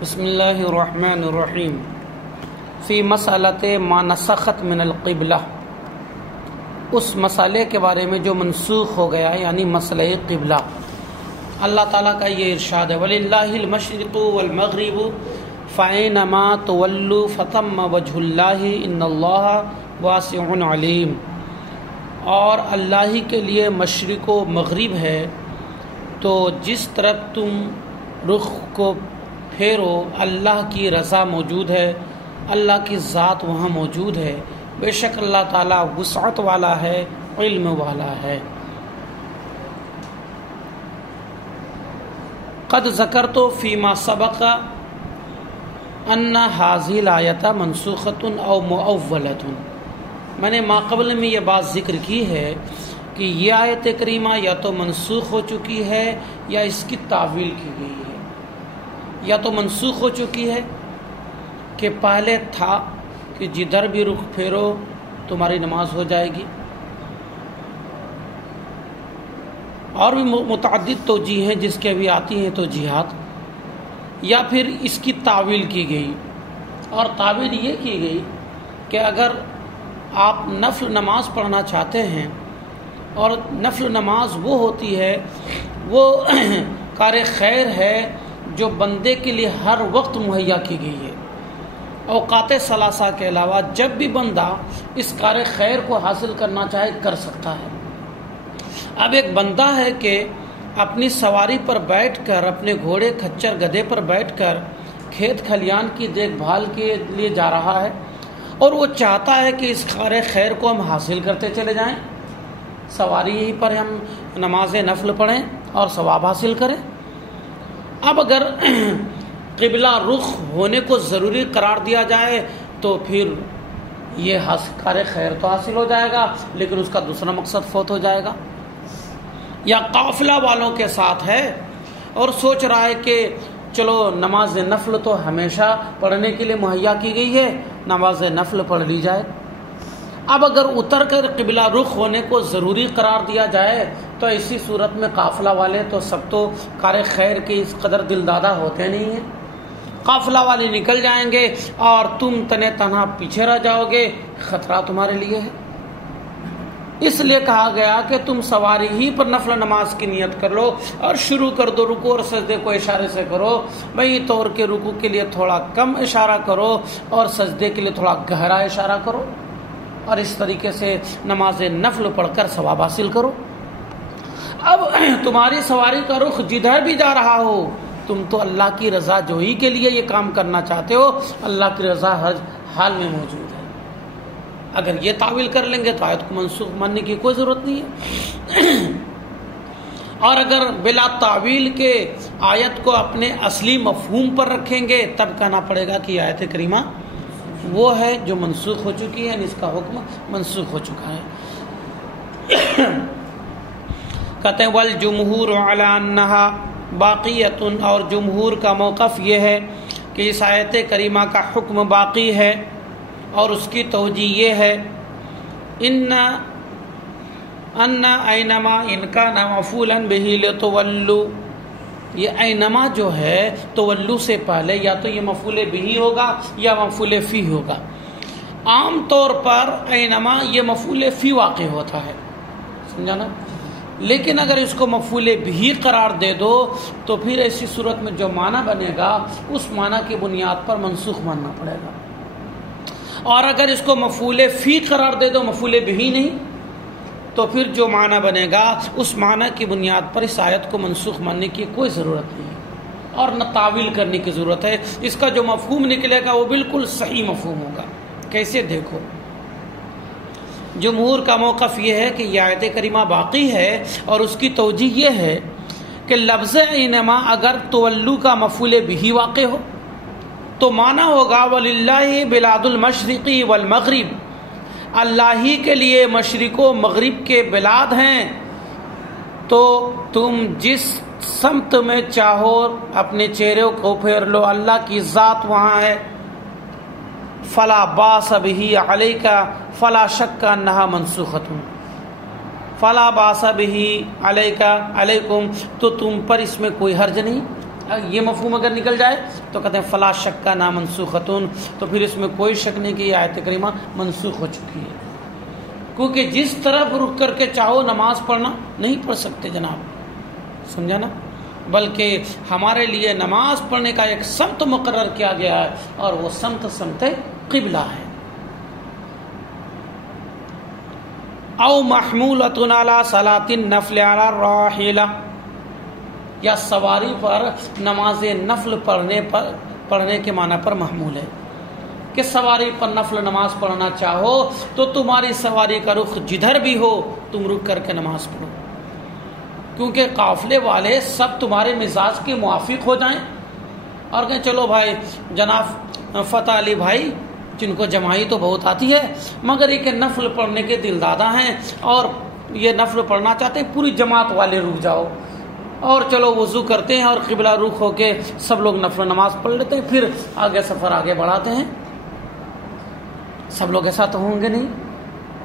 بسم اللہ الرحمن الرحیم فی مسئلۃ ما نسخت من القبلہ، اس مسئلے کے بارے میں جو منسوخ ہو گیا یعنی مسئلہ قبلہ۔ اللہ تعالیٰ کا یہ ارشاد ہے وَلِلَّهِ الْمَشْرِقُ وَالْمَغْرِبُ فَأَيْنَمَا تُوَلُّوا فَثَمَّ وَجْهُ اللَّهِ إِنَّ اللَّهَ وَاسِعٌ عَلِيمٌ، اور اللہ ہی کے لیے مشرق و مغرب ہے، تو جس طرف تم رخ کو پھیرو اللہ کی رضا موجود ہے، اللہ کی ذات وہاں موجود ہے، بے شک اللہ تعالیٰ وسعت والا ہے، علم والا ہے۔ قد ذکرت فیما سبق ان هذه الآیۃ منسوخۃ او مؤولۃ، میں نے ماقبل میں یہ بات ذکر کی ہے کہ یہ آیت کریمہ یا تو منسوخ ہو چکی ہے یا اس کی تعویل کی گئی ہے۔ یا تو منسوخ ہو چکی ہے کہ پہلے تھا کہ جدھر بھی رخ پھیرو تمہاری نماز ہو جائے گی، اور بھی متعدد توجیہ ہیں جس کے بھی آتی ہیں توجیہات، یا پھر اس کی تعویل کی گئی، اور تعویل یہ کی گئی کہ اگر آپ نفل نماز پڑھنا چاہتے ہیں، اور نفل نماز وہ ہوتی ہے، وہ کار خیر ہے جو بندے کے لیے ہر وقت مہیا کی گئی ہے، اوقات ثلاثہ کے علاوہ جب بھی بندہ اس کار خیر کو حاصل کرنا چاہے کر سکتا ہے۔ اب ایک بندہ ہے کہ اپنی سواری پر بیٹھ کر، اپنے گھوڑے کھچر گدھے پر بیٹھ کر کھیت کھلیان کی دیکھ بھال کے لیے جا رہا ہے، اور وہ چاہتا ہے کہ اس کار خیر کو ہم حاصل کرتے چلے جائیں، سواری ہی پر ہم نماز نفل پڑھیں اور ثواب حاصل کریں۔ اب اگر قبلہ رخ ہونے کو ضروری قرار دیا جائے تو پھر یہ کار خیر تو حاصل ہو جائے گا، لیکن اس کا دوسرا مقصد فوت ہو جائے گا۔ یا قافلہ والوں کے ساتھ ہے اور سوچ رہا ہے کہ چلو نماز نفل تو ہمیشہ پڑھنے کے لیے مہیا کی گئی ہے، نماز نفل پڑھ لی جائے۔ اب اگر اتر کر قبلہ رخ ہونے کو ضروری قرار دیا جائے تو اسی صورت میں قافلہ والے تو سب تو کار خیر کے اس قدر دل دادہ ہوتے نہیں ہیں، قافلہ والے نکل جائیں گے اور تم تنے تنہا پیچھے رہ جاؤ گے، خطرہ تمہارے لیے ہے۔ اس لیے کہا گیا کہ تم سواری ہی پر نفل نماز کی نیت کر لو اور شروع کر دو، رکوع اور سجدے کو اشارے سے کرو، بھئی طور کے رکوع کے لیے تھوڑا کم اشارہ کرو اور سجدے کے لیے تھوڑا گہرا اشارہ کرو، اور اس طریقے سے نماز نفل پڑھ کر ثواب حاصل کرو۔ اب تمہاری سواری کا رخ جدھر بھی جا رہا ہو، تم تو اللہ کی رضا جوئی کے لیے یہ کام کرنا چاہتے ہو، اللہ کی رضا ہر حال میں موجود ہے۔ اگر یہ تعویل کر لیں گے تو آیت کو منسوخ ماننے کی کوئی ضرورت نہیں ہے، اور اگر بلا تعویل کے آیت کو اپنے اصلی مفہوم پر رکھیں گے تب کہنا پڑے گا کہ آیت کریمہ وہ ہے جو منسوخ ہو چکی ہے، اس کا حکم منسوخ ہو چکا ہے۔ کہتے ہیں والجمہور علی انہا باقیۃ، اور جمہور کا موقف یہ ہے کہ اس آیت کریمہ کا حکم باقی ہے، اور اس کی توجیہ یہ ہے ان اینما ان کان مفعولا بہ لتولوا، یہ اینما جو ہے تولو سے پہلے یا تو یہ مفعول بہ ہوگا یا مفعول فی ہوگا۔ عام طور پر اینما یہ مفعول فی واقع ہوتا ہے، سمجھا نا، لیکن اگر اس کو مفعول بہ قرار دے دو تو پھر ایسی صورت میں جو معنی بنے گا اس معنی کی بنیاد پر منسوخ ماننا پڑے گا، اور اگر اس کو مفعول فی قرار دے دو مفعول بہ نہیں تو پھر جو معنی بنے گا اس معنی کی بنیاد پر اس آیت کو منسوخ ماننے کی کوئی ضرورت نہیں ہے، اور نہ تعویل کرنے کی ضرورت ہے۔ اس کا جو مفہوم نکلے گا وہ بالکل صحیح مفہوم ہوگا۔ کیسے؟ دیکھو، جمہور کا موقف یہ ہے کہ یہ آیت کریمہ باقی ہے، اور اس کی توجیہ یہ ہے کہ لفظ اینما اگر تولو کا مفعول بہ واقع ہو تو معنی ہوگا وَلِلَّهِ بِلَادُ الْمَشْرِقِ وَالْمَغْرِبِ، اللہ ہی کے لیے مشرق و مغرب کے بلاد ہیں، تو تم جس سمت میں چاہو اپنے چہرے کو پھیر لو، اللہ کی ذات وہاں ہے۔ فلا باس بہ علیک فلا شک انہا منسوخۃ، فلا باس بہ علیک علیکم، تو تم پر اس میں کوئی حرج نہیں، یہ مفہوم اگر نکل جائے تو کہتے ہیں فلا شک کا نا منسوختون، تو پھر اس میں کوئی شک نہیں کہ یہ آیت کریمہ منسوخ ہو چکی ہے، کیونکہ جس طرف رک کر کے چاہو نماز پڑھنا نہیں پڑھ سکتے جناب، سمجھا نا، بلکہ ہمارے لیے نماز پڑھنے کا ایک سمت مقرر کیا گیا ہے، اور وہ سمت قبلہ ہے۔ او محمولۃ علی صلاۃ النفل علی الراحلہ، یا سواری پر نماز نفل پڑھنے کے معنی پر محمول ہے کہ سواری پر نفل نماز پڑھنا چاہو تو تمہاری سواری کا رخ جدھر بھی ہو تم رک کر کے نماز پڑھو، کیونکہ قافلے والے سب تمہارے مزاج کے موافق ہو جائیں اور کہیں چلو بھائی جناب فتح علی بھائی جن کو جماعی تو بہت آتی ہے مگر یہ کہ نفل پڑھنے کے دل دادا ہیں اور یہ نفل پڑھنا چاہتے ہیں، پوری جماعت والے رک جاؤ اور چلو وضو کرتے ہیں اور قبلہ رخ ہو کے سب لوگ نفل نماز پڑھ لیتے ہیں، پھر آگے سفر آگے بڑھاتے ہیں۔ سب لوگ ایسا تو ہوں گے نہیں،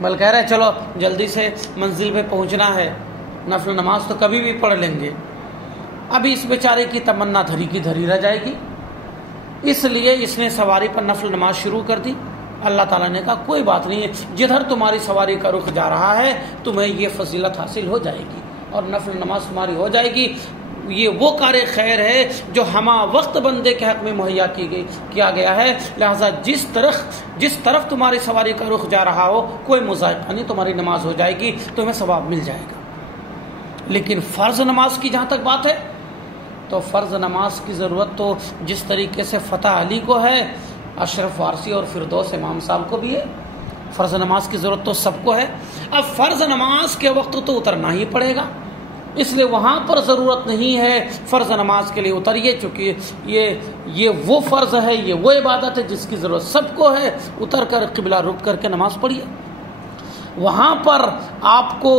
بلکہ کہہ رہے چلو جلدی سے منزل پہ پہنچنا ہے، نفل نماز تو کبھی بھی پڑھ لیں گے۔ ابھی اس بیچارے کی تمنا دھری کی دھری رہ جائے گی، اس لیے اس نے سواری پر نفل نماز شروع کر دی۔ اللہ تعالیٰ نے کہا کوئی بات نہیں ہے، جدھر تمہاری سواری کا رخ جا رہا ہے تمہیں یہ فضیلت حاصل ہو جائے گی اور نفل نماز تمہاری ہو جائے گی۔ یہ وہ کار خیر ہے جو ہمہ وقت بندے کے حق میں مہیا کیا گیا ہے، لہذا جس طرف تمہاری سواری کا رخ جا رہا ہو کوئی مذائقہ نہیں، تمہاری نماز ہو جائے گی، تمہیں ثواب مل جائے گا۔ لیکن فرض نماز کی جہاں تک بات ہے تو فرض نماز کی ضرورت تو جس طریقے سے فتح علی کو ہے، اشرف وارثی اور فردوس امام صاحب کو بھی ہے، فرض نماز کی ضرورت تو سب کو ہے۔ اب فرض نماز کے وقت تو اترنا ہی پڑے گا، اس لیے وہاں پر ضرورت نہیں ہے فرض نماز کے لیے اتریے، چونکہ یہ وہ فرض ہے، یہ وہ عبادت ہے جس کی ضرورت سب کو ہے، اتر کر قبلہ رک کر کے نماز پڑھیے۔ وہاں پر آپ کو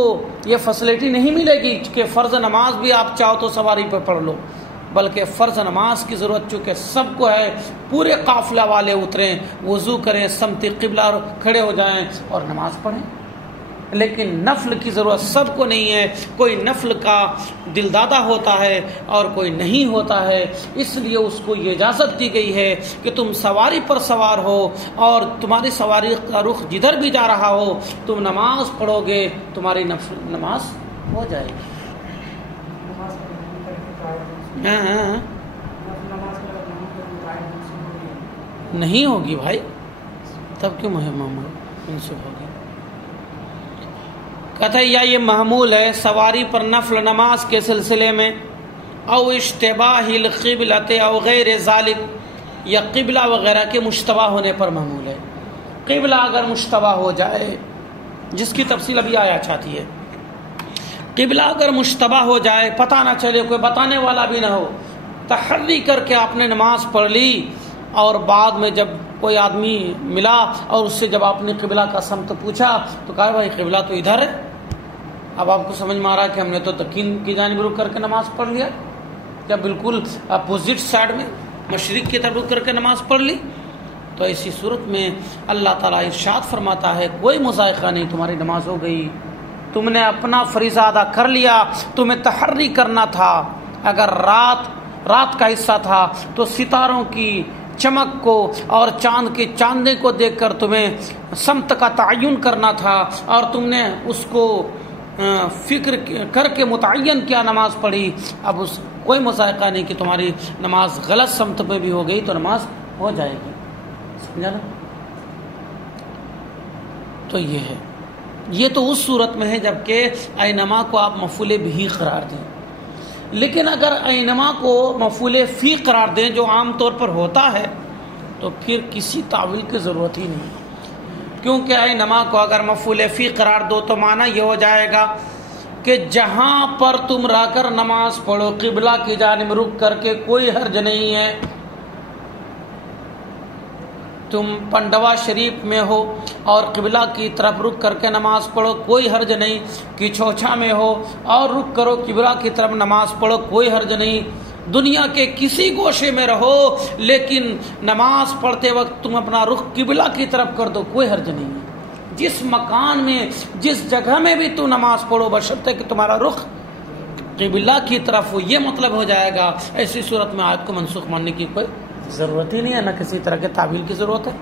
یہ فیسلٹی نہیں ملے گی کہ فرض نماز بھی آپ چاہو تو سواری پہ پڑھ لو، بلکہ فرض نماز کی ضرورت چونکہ سب کو ہے، پورے قافلہ والے اتریں، وضو کریں، سمت قبلہ کھڑے ہو جائیں اور نماز پڑھیں۔ لیکن نفل کی ضرورت سب کو نہیں ہے، کوئی نفل کا دل دادا ہوتا ہے اور کوئی نہیں ہوتا ہے، اس لیے اس کو یہ اجازت دی گئی ہے کہ تم سواری پر سوار ہو اور تمہاری سواری کا رخ جدھر بھی جا رہا ہو تم نماز پڑھو گے، تمہاری نفل نماز ہو جائے گی۔ نہیں ہوگی بھائی، تب کیوں منسوخ ہوگی؟ کہتا ہے یا یہ محمول ہے سواری پر نفل نماز کے سلسلے میں، او اشتباہ القبلۃ او غیر ذالک، یا قبلہ وغیرہ کے مشتبہ ہونے پر محمول ہے۔ قبلہ اگر مشتبہ ہو جائے، جس کی تفصیل ابھی آیا چاہتی ہے، قبلہ اگر مشتبہ ہو جائے، پتہ نہ چلے، کوئی بتانے والا بھی نہ ہو، تحری کر کے آپ نے نماز پڑھ لی اور بعد میں جب کوئی آدمی ملا اور اس سے جب آپ نے قبلہ کا سمت پوچھا تو کہا بھائی قبلہ تو ادھر ہے، اب آپ کو سمجھ میں آ رہا ہے کہ ہم نے تو دکن کی جانب رک کر کے نماز پڑھ لیا، یا بالکل اپوزٹ سائڈ میں مشرق کی طرف رک کر کے نماز پڑھ لی، تو ایسی صورت میں اللہ تعالیٰ ارشاد فرماتا ہے کوئی مذائقہ نہیں، تمہاری نماز ہو گئی، تم نے اپنا فریضہ ادا کر لیا۔ تمہیں تحری کرنا تھا، اگر رات کا حصہ تھا تو ستاروں کی چمک کو اور چاند کے چاندنے کو دیکھ کر تمہیں سمت کا تعین کرنا تھا، اور تم نے اس کو فکر کر کے متعین کیا، نماز پڑھی۔ اب کوئی مذائقہ نہیں کہ تمہاری نماز غلط سمت میں بھی ہو گئی تو نماز ہو جائے گی، سمجھا نا؟ تو یہ ہے، یہ تو اس صورت میں ہے جبکہ اینما کو آپ مفعول بھی قرار دیں، لیکن اگر اینما کو مفعول فی قرار دیں جو عام طور پر ہوتا ہے تو پھر کسی تعویل کی ضرورت ہی نہیں، کیونکہ اینما کو اگر مفعول فی قرار دو تو معنی یہ ہو جائے گا کہ جہاں پر تم رہ کر نماز پڑھو قبلہ کی جانب رک کر کے کوئی حرج نہیں ہے۔ تم پنڈوا شریف میں ہو اور قبلہ کی طرف رک کر کے نماز پڑھو کوئی حرج نہیں، کہ چھوچھا میں ہو اور رک کرو قبلہ کی طرف نماز پڑھو کوئی حرج نہیں، دنیا کے کسی گوشے میں رہو لیکن نماز پڑھتے وقت تم اپنا رخ قبلہ کی طرف کر دو کوئی حرج نہیں ہے۔ جس مکان میں جس جگہ میں بھی تم نماز پڑھو بشرطے کہ تمہارا رخ قبلہ کی طرف ہو، یہ مطلب ہو جائے گا، ایسی صورت میں آیت کو منسوخ ماننے کی کوئی ضرورت ہی نہیں ہے، نہ کسی طرح کے تعویل کی ضرورت ہے۔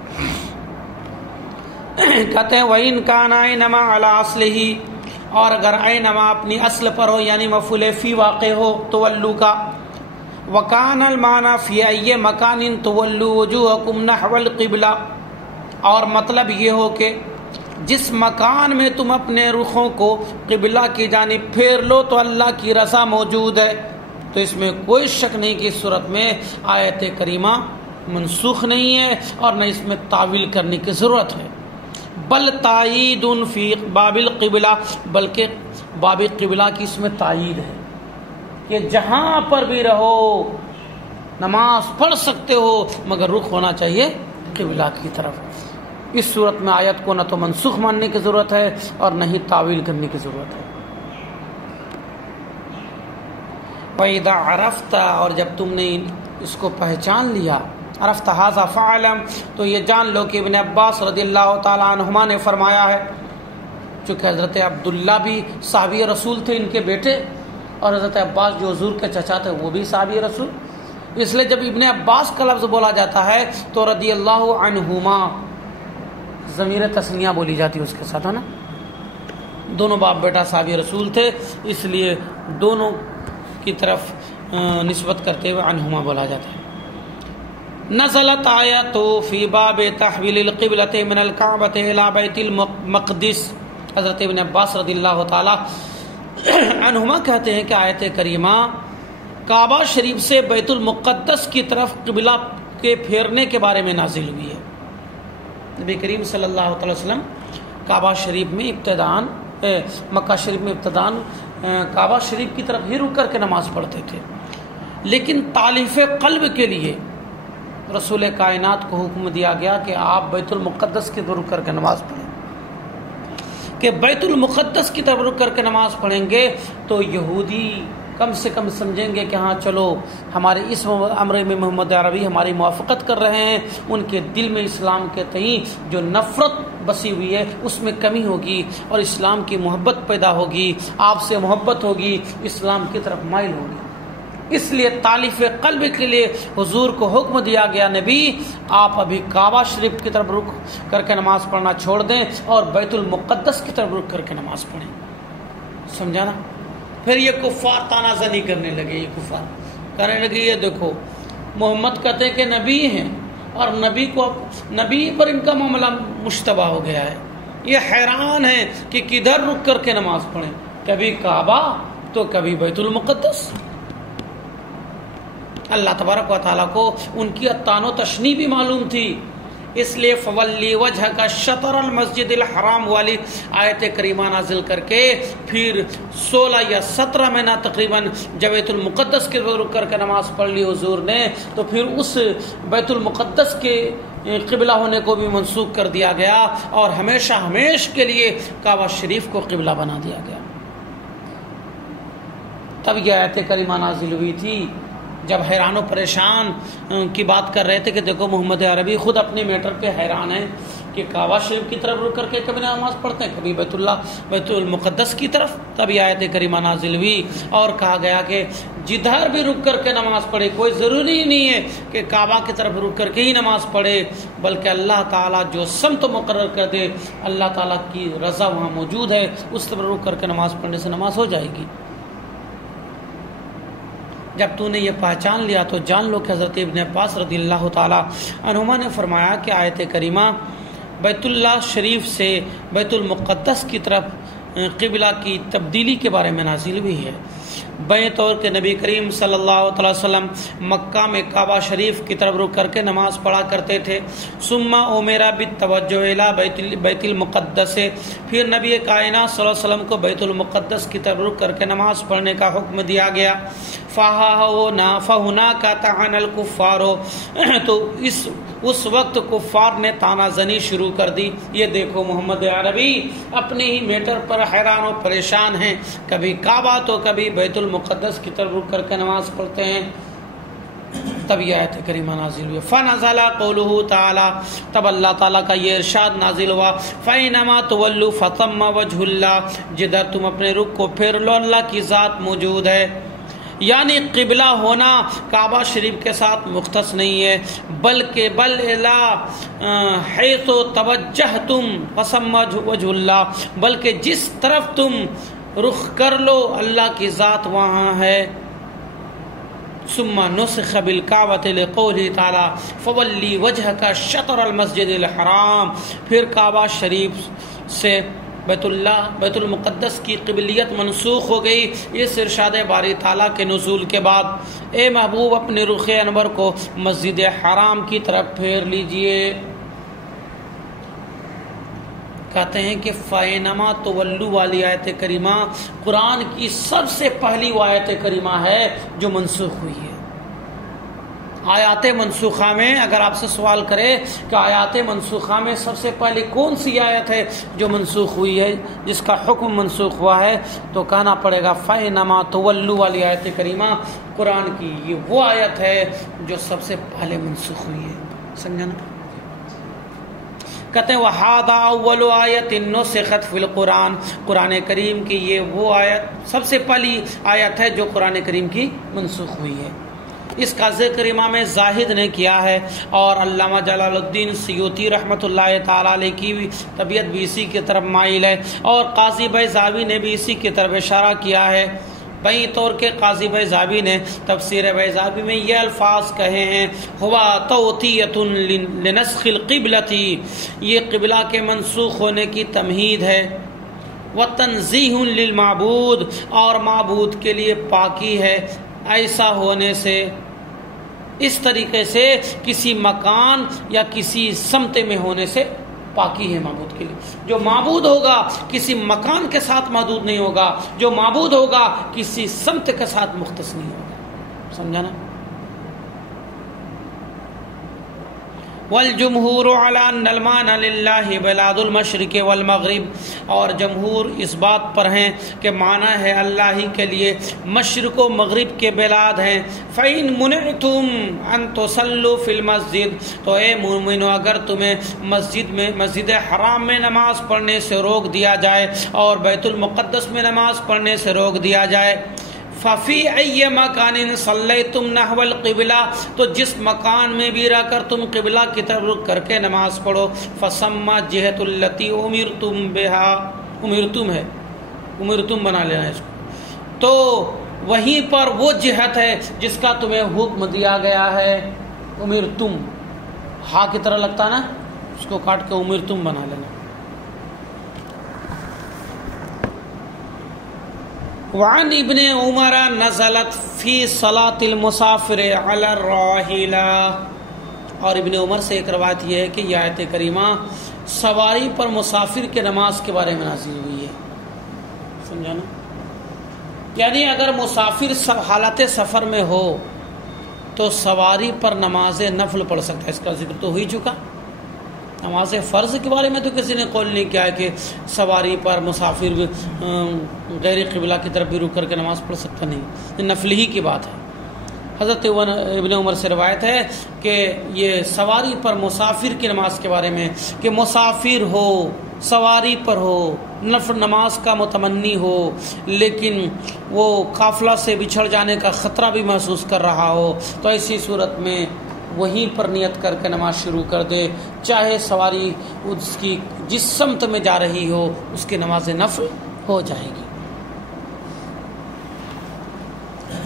کہتے ہیں وَإِنْ كَانَ أَيْنَمَا عَلَىٰ أَصْلِهِ، اور اگر اینما اپنی اصل پر ہو یعنی مفعول فی واقع ہو تولو کا، وَكَانَ الْمَعْنَى فِي أَيِّ مَكَانٍ تُوَلُّوا وُجُوهَكُمْ نَحْوَ الْقِبْلَةِ، اور مطلب یہ ہو کہ جس مکان میں تم اپنے رخوں کو قبلہ کی جانب پھیر لو تو اللہ کی رضا موجود ہے، تو اس میں کوئی شک نہیں کہ اس صورت میں آیت کریمہ منسوخ نہیں ہے اور نہ اس میں تعویل کرنے کی ضرورت ہے، بل تائید فی باب القبلہ، بلکہ باب قبلہ کی اس میں تائید ہے کہ جہاں پر بھی رہو نماز پڑھ سکتے ہو مگر رخ ہونا چاہیے قبلہ کی طرف۔ اس صورت میں آیت کو نہ تو منسوخ ماننے کی ضرورت ہے اور نہ ہی تعویل کرنے کی ضرورت ہے۔ وَإِذَا عَرَفْتَ، اور جب تم نے اس کو پہچان لیا، عرفت ھذا فعلم، تو یہ جان لو کہ ابن عباس رضی اللہ تعالیٰ عنہما نے فرمایا ہے، چونکہ حضرت عبداللہ بھی صحابی رسول تھے ان کے بیٹے، اور حضرت عباس جو حضور کے چچا تھے وہ بھی صحابی رسول، اس لیے جب ابن عباس کا لفظ بولا جاتا ہے تو رضی اللہ عنہما ضمیر تثنیہ بولی جاتی ہے اس کے ساتھ، ہے نا، دونوں باپ بیٹا صحابی رسول تھے، اس لیے دونوں کی طرف نسبت کرتے ہوئے عنہما بولا جاتا ہے۔ نزلت آیت فی باب تحویل القبلۃ من الکعبۃ الی بیت المقدس، حضرت ابن عباس رضی اللہ تعالی عنہما کہتے ہیں کہ آیت کریمہ کعبہ شریف سے بیت المقدس کی طرف قبلہ کے پھیرنے کے بارے میں نازل ہوئی ہے۔ نبی کریم صلی اللہ علیہ وسلم کعبہ شریف میں ابتداً مکہ شریف میں ابتداً کعبہ شریف کی طرف ہی رک کر کے نماز پڑھتے تھے، لیکن تالیف قلب کے لیے رسول کائنات کو حکم دیا گیا کہ آپ بیت المقدس کی طرف رک کر کے نماز پڑھیں، کہ بیت المقدس کی طرف رک کر کے نماز پڑھیں گے تو یہودی کم سے کم سمجھیں گے کہ ہاں چلو ہمارے اس امر میں محمد عربی ہماری موافقت کر رہے ہیں، ان کے دل میں اسلام کے تئیں جو نفرت بسی ہوئی ہے اس میں کمی ہوگی اور اسلام کی محبت پیدا ہوگی، آپ سے محبت ہوگی، اسلام کی طرف مائل ہوگی۔ اس لیے تالیف قلب کے لیے حضور کو حکم دیا گیا، نبی آپ ابھی کعبہ شریف کی طرف رک کر کے نماز پڑھنا چھوڑ دیں اور بیت المقدس کی طرف رک کر کے نماز پڑھیں۔ سمجھا نا؟ پھر یہ کفار تانا زنی کرنے لگے، یہ کفار کرنے لگے یہ دیکھو محمد کہتے ہیں کہ نبی ہیں اور نبی پر ان کا معاملہ مشتبہ ہو گیا ہے، یہ حیران ہیں کہ کدھر رک کر کے نماز پڑھیں، کبھی کعبہ تو کبھی بیت المقدس۔ اللہ تبارک و تعالیٰ کو ان کی اطان و تشنیع بھی معلوم تھی، اس لیے فولی وجہ کا شطر المسجد الحرام والی آیت کریمہ نازل کر کے پھر 16 یا 17 مہینہ تقریباً جب بیت المقدس کے رک کر کے نماز پڑھ لی حضور نے تو پھر اس بیت المقدس کے قبلہ ہونے کو بھی منسوخ کر دیا گیا اور ہمیشہ کے لیے کعبہ شریف کو قبلہ بنا دیا گیا۔ تب یہ آیت کریمہ نازل ہوئی تھی جب حیران و پریشان کی بات کر رہے تھے کہ دیکھو محمد عربی خود اپنے میٹر پہ حیران ہیں کہ کعبہ شریف کی طرف رک کر کے کبھی نماز پڑھتے ہیں کبھی بیت المقدس کی طرف۔ تب یہ آیت کریمہ نازل ہوئی اور کہا گیا کہ جدھر بھی رک کر کے نماز پڑھے، کوئی ضروری نہیں ہے کہ کعبہ کی طرف رک کر کے ہی نماز پڑھے، بلکہ اللہ تعالیٰ جو سمت مقرر کر دے اللہ تعالیٰ کی رضا وہاں موجود ہے، اس طرف رک کر کے نماز پڑھنے سے نماز ہو جائے گی۔ جب تو نے یہ پہچان لیا تو جان لو کہ حضرت ابن عباس رضی اللہ تعالی عنہما نے فرمایا کہ آیت کریمہ بیت اللہ شریف سے بیت المقدس کی طرف قبلہ کی تبدیلی کے بارے میں نازل ہوئی ہے، بیں طور کہ نبی کریم صلی اللہ علیہ وسلم مکہ میں کعبہ شریف کی طرف رک کر کے نماز پڑھا کرتے تھے، ثم امر بالتوجہ الی بیت المقدس، پھر نبی کائنات صلی اللہ علیہ وسلم کو بیت المقدس کی طرف رک کر کے نماز پڑھنے کا حکم دیا گیا۔ فَهُنَاكَ طَعَنَ الْكُفَّارُ، تو اس وقت کفار نے تانا زنی شروع کر دی، یہ دیکھو محمد عربی اپنے ہی میٹر پر حیران و پریشان ہیں، کبھی کعبہ تو کبھی بیت المقدس کی طرف رک کر کے نماز پڑھتے ہیں۔ تب یہ آیت کریمہ نازل ہوئی. فنزل قوله تعالی، تب اللہ تعالیٰ کا یہ ارشاد نازل ہوا، فَإِنَّمَا تُوَلُّوا فَثَمَّ وَجْهُ اللَّهِ، جدھر تم اپنے رخ کو پھیر لو اللہ کی ذات موجود ہے. یعنی قبلہ ہونا کعبہ شریف کے ساتھ مختص نہیں ہے، بلکہ بل الی حیث توجہتم فثم وجہ اللہ، بلکہ جس طرف تم رخ کر لو اللہ کی ذات وہاں ہے. ثم نسخ بالکعبۃ لقوله تعالی فولی وجهک شطر المسجد الحرام، پھر کعبہ شریف سے بیت المقدس کی قبلیت منسوخ ہو گئی اس ارشاد باری تعالیٰ کے نزول کے بعد. اے محبوب اپنے رخ انور کو مسجد حرام کی طرف پھیر لیجئے. کہتے ہیں کہ فَإِنَّمَا تُوَلُّوا والی آیت کریمہ قرآن کی سب سے پہلی وہ آیت کریمہ ہے جو منسوخ ہوئی ہے. آیات منسوخہ میں اگر آپ سے سوال کرے کہ آیات منسوخہ میں سب سے پہلے کون سی آیت ہے جو منسوخ ہوئی ہے، جس کا حکم منسوخ ہوا ہے، تو کہنا پڑے گا فَإِنَّمَا تُوَلُّوا والی آیت کریمہ قرآن کی یہ وہ آیت ہے جو سب سے پہلے منسوخ ہوئی ہے. سمجھا نا؟ کہتے ہیں وَهَذَا أَوَّلُ آیَةٍ نُسِخَتْ فِي الْقُرْآنِ، قرآن کریم کی یہ وہ آیت سب سے پہلی آیت ہے جو قرآن کریم کی منسوخ ہوئی ہے. اس کا ذکر امام زاہد نے کیا ہے، اور علامہ جلال الدین سیوطی رحمۃ اللہ تعالی علیہ کی طبیعت بھی اسی کی طرف مائل ہے، اور قاضی بیضاوی نے بھی اسی کی طرف اشارہ کیا ہے. بئی طور کے قاضی بیضاوی نے تفسیر بیضاوی میں یہ الفاظ کہے ہیں، ہوا توطیۃ لنسخ القبلۃ، یہ قبلہ کے منسوخ ہونے کی تمہید ہے، وتنزیہ للمعبود، اور معبود کے لیے پاکی ہے ایسا ہونے سے، اس طریقے سے کسی مکان یا کسی سمت میں ہونے سے پاکی ہے معبود کے لیے. جو معبود ہوگا کسی مکان کے ساتھ محدود نہیں ہوگا، جو معبود ہوگا کسی سمت کے ساتھ مختص نہیں ہوگا. سمجھا نا؟ والجمہور علی ان المعنى للہ بلاد المشرق والمغرب، اور جمہور اس بات پر ہیں کہ معنی ہے اللہ ہی کے لیے مشرق و مغرب کے بلاد ہیں. فَإِن مُنِعْتُمْ أَن تُصَلُّوا فِي الْمَسْجِدِ، تو اے مومنو اگر تمہیں مسجد حرام میں نماز پڑھنے سے روک دیا جائے اور بیت المقدس میں نماز پڑھنے سے روک دیا جائے، ففی ای مکان صلیتم نحو القبلہ، تو جس مکان میں بھی رہ کر تم قبلہ کی طرف رخ کر کے نماز پڑھو، فسمى جہت التی امرتم بها، امرتم بنا لینا اس کو، تو وہیں پر وہ جہت ہے جس کا تمہیں حکم دیا گیا ہے. امرتم ہا کی طرح لگتا نا، اس کو کاٹ کے امرتم بنا لینا. وعن ابن عمر نزلت فی صلاة المسافر علی الراحلہ، اور ابن عمر سے ایک روایت یہ ہے کہ یہ آیت کریمہ سواری پر مسافر کے نماز کے بارے میں نازل ہوئی ہے. سمجھا نا؟ یعنی اگر مسافر حالت سفر میں ہو تو سواری پر نماز نفل پڑھ سکتا ہے. اس کا ذکر تو ہو ہی چکا. نماز فرض کے بارے میں تو کسی نے قول نہیں کیا ہے کہ سواری پر مسافر غیر قبلہ کی طرف بھی رک کر کے نماز پڑھ سکتا نہیں، نفل ہی کی بات ہے. حضرت ابن عمر سے روایت ہے کہ یہ سواری پر مسافر کی نماز کے بارے میں کہ مسافر ہو، سواری پر ہو، نفل نماز کا متمنی ہو، لیکن وہ قافلہ سے بچھڑ جانے کا خطرہ بھی محسوس کر رہا ہو، تو ایسی صورت میں وہیں پر نیت کر کے نماز شروع کر دے، چاہے سواری اس کی جس سمت میں جا رہی ہو اس کی نماز نفل ہو جائے گی.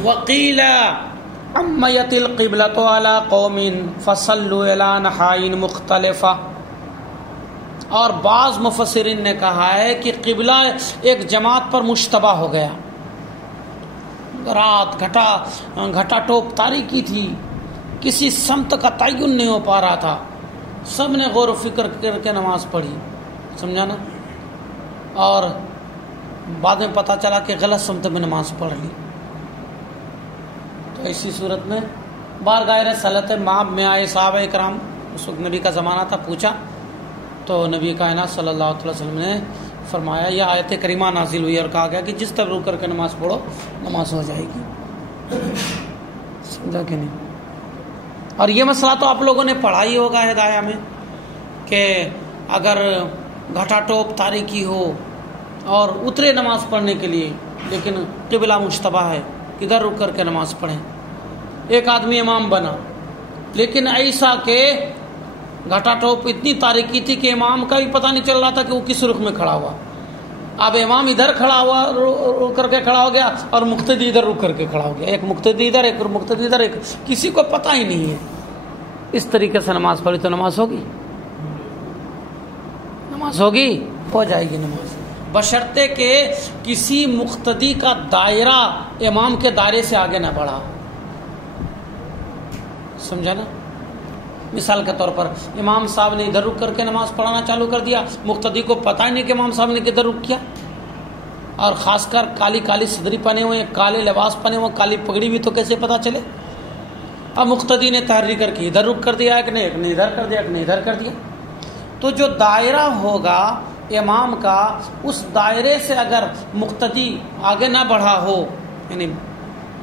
وقیل امیت القبلۃ علی قوم فصلوا الی نحاء مختلفہ، اور بعض مفسرین نے کہا ہے کہ قبلہ ایک جماعت پر مشتبہ ہو گیا، رات گھٹا ٹوپ تاریکی تھی، کسی سمت کا تعین نہیں ہو پا رہا تھا، سب نے غور و فکر کر کے نماز پڑھی. سمجھا نا؟ اور بعد میں پتہ چلا کہ غلط سمت میں نماز پڑھ لی. تو اسی صورت میں بارگاہ رسالت مآب میں آئے صحابہ کرام، اس وقت نبی کا زمانہ تھا، پوچھا تو نبی کائنات صلی اللہ علیہ وسلم نے فرمایا یہ آیت کریمہ نازل ہوئی اور کہا گیا کہ جس طرح رک کر کے نماز پڑھو نماز ہو جائے گی. سمجھا کہ نہیں؟ اور یہ مسئلہ تو آپ لوگوں نے پڑھا ہی ہوگا ہدایہ میں کہ اگر گھٹا ٹوپ تاریکی ہو اور اترے نماز پڑھنے کے لیے لیکن قبلہ مشتبہ ہے، ادھر رک کر کے نماز پڑھیں. ایک آدمی امام بنا لیکن ایسا کہ گھٹا ٹوپ اتنی تاریکی تھی کہ امام کا بھی پتہ نہیں چل رہا تھا کہ وہ کس رخ میں کھڑا ہوا. اب امام ادھر کھڑا ہوا رک کر کے کھڑا ہو گیا اور مقتدی ادھر رک کر کے کھڑا ہو گیا، ایک مقتدی ادھر ایک مقتدی ادھر، ایک کسی کو پتہ ہی نہیں ہے. اس طریقے سے نماز پڑھی تو نماز ہوگی؟ نماز ہوگی، ہو جائے گی نماز، بشرطے کہ کسی مقتدی کا دائرہ امام کے دائرے سے آگے نہ بڑھا. سمجھا نا؟ مثال کے طور پر امام صاحب نے ادھر رک کر کے نماز پڑھانا چالو کر دیا، مقتدی کو پتہ ہی نہیں کہ امام صاحب نے کدھر رک کیا، اور خاص کر کالی کالی صدری پہنے ہوئے، کالے لباس پہنے ہوئے، کالی پگڑی بھی تو کیسے پتہ چلے. اب مقتدی نے تحری کر کے ادھر رک کر دیا، ایک نے ادھر کر دیا، ایک نے ادھر کر دیا. تو جو دائرہ ہوگا امام کا، اس دائرے سے اگر مقتدی آگے نہ بڑھا ہو یعنی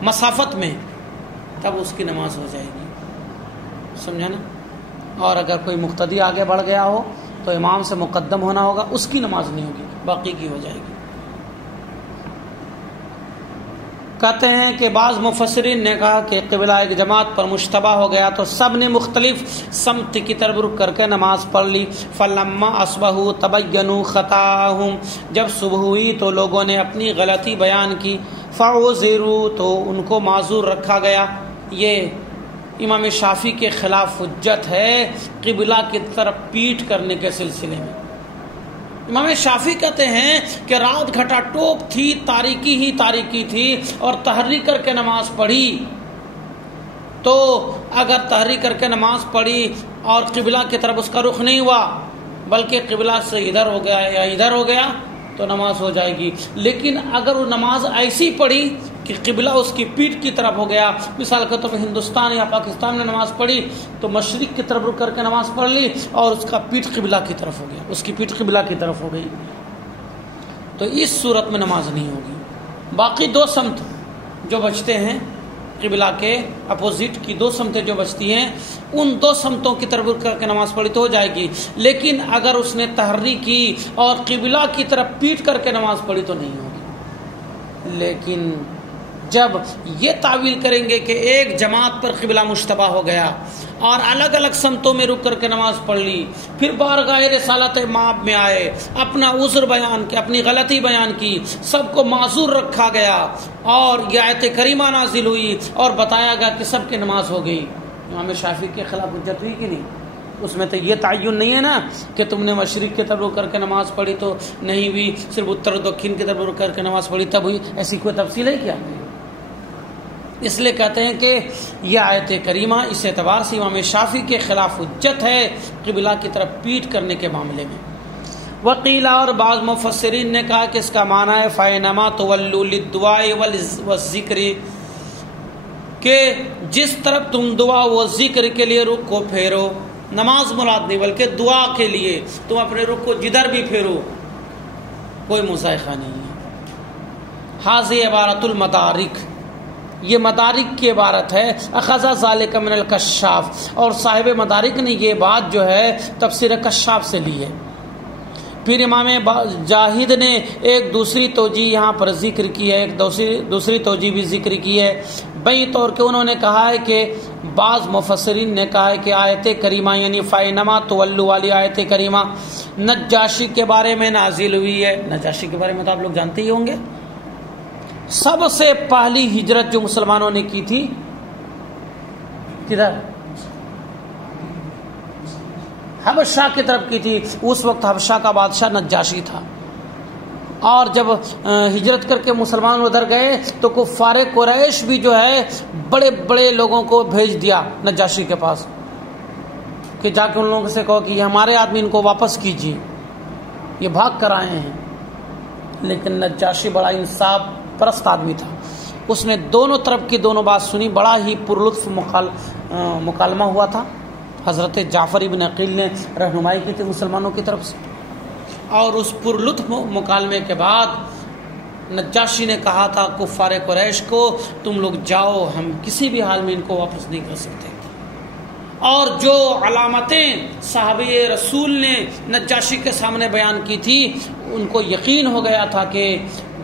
مسافت میں، تب اس کی نماز ہو جائے گی. سمجھا نا؟ اور اگر کوئی مقتدی آگے بڑھ گیا ہو تو امام سے مقدم ہونا ہوگا، اس کی نماز نہیں ہوگی، باقی کی ہو جائے گی. کہتے ہیں کہ بعض مفسرین نے کہا کہ قبلہ ایک جماعت پر مشتبہ ہو گیا تو سب نے مختلف سمت کی طرف رک کر کے نماز پڑھ لی. فلما اصبحوا تبینوا خطاهم، جب صبح ہوئی تو لوگوں نے اپنی غلطی بیان کی. فعذروا، تو ان کو معذور رکھا گیا. یہ امام شافعی کے خلاف حجت ہے قبلہ کی طرف پیٹ کرنے کے سلسلے میں. امام شافعی کہتے ہیں کہ رات گھٹا ٹوپ تھی، تاریکی ہی تاریکی تھی، اور تحری کر کے نماز پڑھی، تو اگر تحری کر کے نماز پڑھی اور قبلہ کی طرف اس کا رخ نہیں ہوا بلکہ قبلہ سے ادھر ہو گیا یا ادھر ہو گیا تو نماز ہو جائے گی. لیکن اگر وہ نماز ایسی پڑھی کہ قبلہ اس کی پیٹھ کی طرف ہو گیا، مثال کے طور پر ہندوستان یا پاکستان میں نماز پڑھی تو مشرق کی طرف رک کر کے نماز پڑھ لی اور اس کا پیٹھ قبلہ کی طرف ہو گیا، اس کی پیٹھ قبلہ کی طرف ہو گئی، تو اس صورت میں نماز نہیں ہوگی. باقی دو سمت جو بچتے ہیں قبلہ کے اپوزٹ کی دو سمتیں جو بچتی ہیں، ان دو سمتوں کی طرف رک کر کے نماز پڑھی تو ہو جائے گی. لیکن اگر اس نے تحری کی اور قبلہ کی طرف پیٹ کر کے نماز پڑھی تو نہیں ہوگی. لیکن جب یہ تعویل کریں گے کہ ایک جماعت پر قبلہ مشتبہ ہو گیا اور الگ الگ سمتوں میں رک کر کے نماز پڑھ لی، پھر بارگاہ رسالت مآب میں آئے، اپنا عذر بیان کی، اپنی غلطی بیان کی، سب کو معذور رکھا گیا اور یہ آیت کریمہ نازل ہوئی اور بتایا گیا کہ سب کی نماز ہو گئی، امام شافعی کے خلاف حجت ہوئی کہ نہیں؟ اس میں تو یہ تعین نہیں ہے نا کہ تم نے مشرق کی طرف رک کر کے نماز پڑھی تو نہیں ہوئی، صرف اتر و دکن کی طرف رک کر کے نماز پڑھی تب ہوئی، ایسی کوئی تفصیل ہے کیا؟ اس لیے کہتے ہیں کہ یہ آیت کریمہ اس اعتبار سے امام شافعی کے خلاف حجت ہے قبلہ کی طرف پیٹ کرنے کے معاملے میں. وقیل، اور بعض مفسرین نے کہا کہ اس کا معنی ہے فَإِنَّمَا تُوَلُّوا لِلدُّعَاءِ وَالذِّكْرِ، کہ جس طرف تم دعا و ذکر کے لیے رخ کو پھیرو، نماز مراد نہیں بلکہ دعا کے لیے تم اپنے رخ کو جدھر بھی پھیرو، کوئی مذائقہ نہیں ہے. حاضر عبارت المدارک، یہ مدارک کی عبارت ہے. اخذ ذالک من الکشاف، اور صاحب مدارک نے یہ بات جو ہے تفسیر کشاف سے لی ہے. پھر امام جاہد نے ایک دوسری توجیہ یہاں پر ذکر کی ہے، ایک دوسری توجیہ بھی ذکر کی ہے بئی طور کے. انہوں نے کہا ہے کہ بعض مفسرین نے کہا ہے کہ آیت کریمہ یعنی فَإِنَّمَا تُوَلُّوا والی آیت کریمہ نجاشی کے بارے میں نازل ہوئی ہے. نجاشی کے بارے میں تو آپ لوگ جانتے ہی ہوں گے. سب سے پہلی ہجرت جو مسلمانوں نے کی تھی کدھر؟ حبشہ کی طرف کی تھی. اس وقت حبشہ کا بادشاہ نجاشی تھا، اور جب ہجرت کر کے مسلمان ادھر گئے تو کفار قریش بھی جو ہے بڑے بڑے لوگوں کو بھیج دیا نجاشی کے پاس کہ جا کے ان لوگوں سے کہو کہ یہ ہمارے آدمی، ان کو واپس کیجیے، یہ بھاگ کر آئے ہیں. لیکن نجاشی بڑا انصاف پرست آدمی تھا، اس نے دونوں طرف کی دونوں بات سنی. بڑا ہی پرلطف مکالمہ ہوا تھا. حضرت جعفر ابن عقیل نے رہنمائی کی تھی مسلمانوں کی طرف سے، اور اس پرلطف مکالمے کے بعد نجاشی نے کہا تھا کفار قریش کو تم لوگ جاؤ، ہم کسی بھی حال میں ان کو واپس نہیں کر سکتے. اور جو علامتیں صحابہ رسول نے نجاشی کے سامنے بیان کی تھی ان کو یقین ہو گیا تھا کہ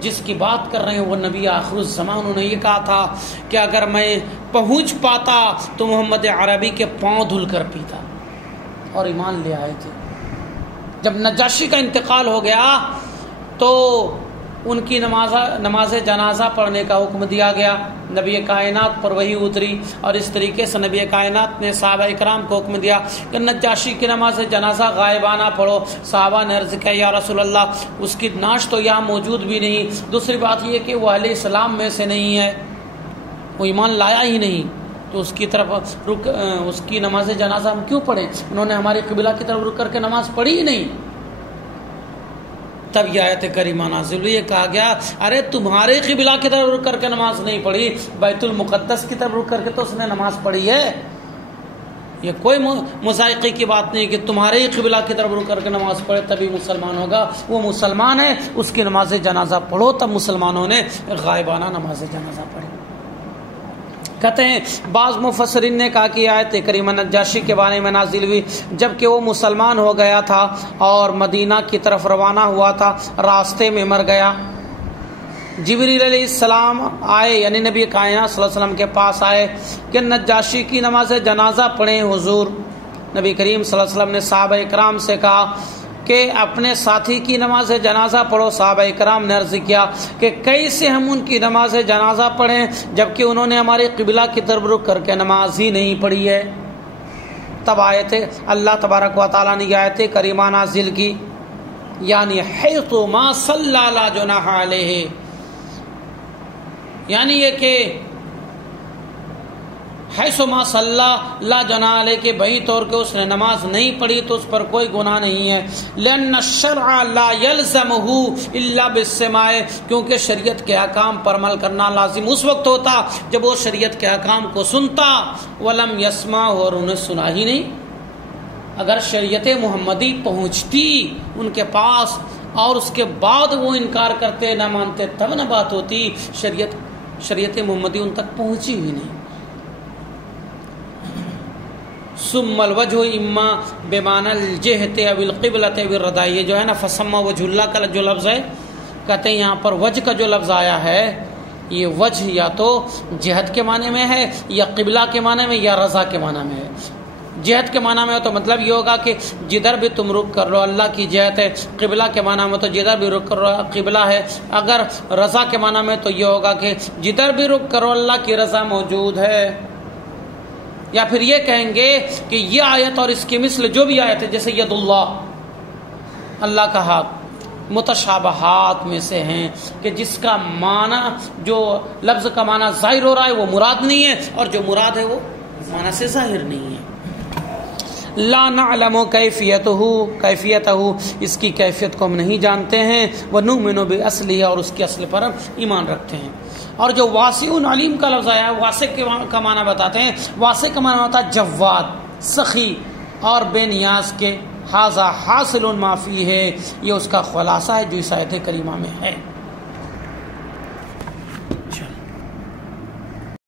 جس کی بات کر رہے ہیں وہ نبی آخر الزمان. انہوں نے یہ کہا تھا کہ اگر میں پہنچ پاتا تو محمد عربی کے پاؤں دھل کر پیتا، اور ایمان لے آئے تھے. جب نجاشی کا انتقال ہو گیا تو ان کی نماز جنازہ پڑھنے کا حکم دیا گیا. نبی کائنات پر وہی اتری اور اس طریقے سے نبی کائنات نے صحابہ اکرام کو حکم دیا کہ نجاشی کی نماز جنازہ غائبانہ پڑھو. صحابہ نے عرض کیا یا رسول اللہ اس کی نعش تو یہاں موجود بھی نہیں، دوسری بات یہ کہ وہ اہل اسلام میں سے نہیں ہے، وہ ایمان لایا ہی نہیں، تو اس کی طرف اس کی نماز جنازہ ہم کیوں پڑھیں؟ انہوں نے ہماری قبلہ کی طرف رک کر کے نماز پڑھی ہی نہیں. تب یہ آیت کریمہ نازل ہوئی، یہ کہا گیا ارے تمہارے قبلہ کی طرف رک کر کے نماز نہیں پڑھی، بیت المقدس کی طرف رک کر کے تو اس نے نماز پڑھی ہے. یہ کوئی مذائقے کی بات نہیں کہ تمہارے ہی قبلہ کی طرف رک کر کے نماز پڑھے تبھی مسلمان ہوگا. وہ مسلمان ہے، اس کی نماز جنازہ پڑھو. تب مسلمانوں نے غائبانہ نماز جنازہ پڑھی. کہتے ہیں بعض مفسرین نے کہا کہ آیت کریمہ نجاشی کے بارے میں نازل ہوئی جب کہ وہ مسلمان ہو گیا تھا اور مدینہ کی طرف روانہ ہوا تھا، راستے میں مر گیا. جبریل علیہ السلام آئے، یعنی نبی کائنات صلی اللہ علیہ وسلم کے پاس آئے کہ نجاشی کی نماز جنازہ پڑھیں حضور. نبی کریم صلی اللہ علیہ وسلم نے صحابہ اکرام سے کہا کہ اپنے ساتھی کی نماز جنازہ پڑھو. صحابہ اکرام نے عرض کیا کہ کیسے ہم ان کی نماز جنازہ پڑھیں جبکہ انہوں نے ہمارے قبلہ کی طرف رک کر کے نماز ہی نہیں پڑھی ہے. تب آیت اللہ تبارک و تعالیٰ نے آیت کریمہ نازل کی، یعنی حیث ما صلی لا جناح علیہ، یعنی یہ کہ حیث ما صلی لا جناح علیہ کے بہی طور کے اس نے نماز نہیں پڑھی تو اس پر کوئی گناہ نہیں ہے. لأن الشرع لا يلزمه الا بالسماع، کیونکہ شریعت کے احکام پر عمل کرنا لازم اس وقت ہوتا جب وہ شریعت کے احکام کو سنتا. ولم يسمع، اور انہیں سنا ہی نہیں. اگر شریعت محمدی پہنچتی ان کے پاس اور اس کے بعد وہ انکار کرتے نہ مانتے تب نہ بات ہوتی. شریعت محمدی ان تک پہنچی ہی نہیں. ثم الوجہ اما بمعنی الجہت او القبلۃ او الرداء، یہ جو ہے نا فسمى وجہ اللہ کا جو لفظ ہے، کہتے ہیں یہاں پر وجہ کا جو لفظ آیا ہے یہ وجہ یا تو جہت کے معنی میں ہے یا قبلہ کے معنی میں یا رضا کے معنی میں ہے. جہت کے معنی میں تو مطلب یہ ہوگا کہ جدھر بھی تم رک کر لو اللہ کی جہت ہے. قبلہ کے معنی میں تو جدھر بھی رک کر لو قبلہ ہے. اگر رضا کے معنی میں تو یہ ہوگا کہ جدھر بھی رک کرو اللہ کی رضا موجود ہے. یا پھر یہ کہیں گے کہ یہ آیت اور اس کی مثل جو بھی آیت ہے جیسے ید اللہ کا ہاتھ متشابہات میں سے ہیں کہ جس کا معنی جو لفظ کا معنی ظاہر ہو رہا ہے وہ مراد نہیں ہے اور جو مراد ہے وہ معنی سے ظاہر نہیں ہے. لا نعلم کیفیتہ، اس کی کیفیت کو ہم نہیں جانتے ہیں. ونؤمن باصلہ، اور اس کے اصل پر ہم ایمان رکھتے ہیں. اور جو واسع علیم کا لفظ آیا ہے واسع کا معنی بتاتے ہیں. واسع کا معنی ہوتا ہے جواد، سخی اور بے نیاز کے. ھذا حاصل ما فیہ، یہ اس کا خلاصہ ہے جو اس آیت کریمہ میں ہے.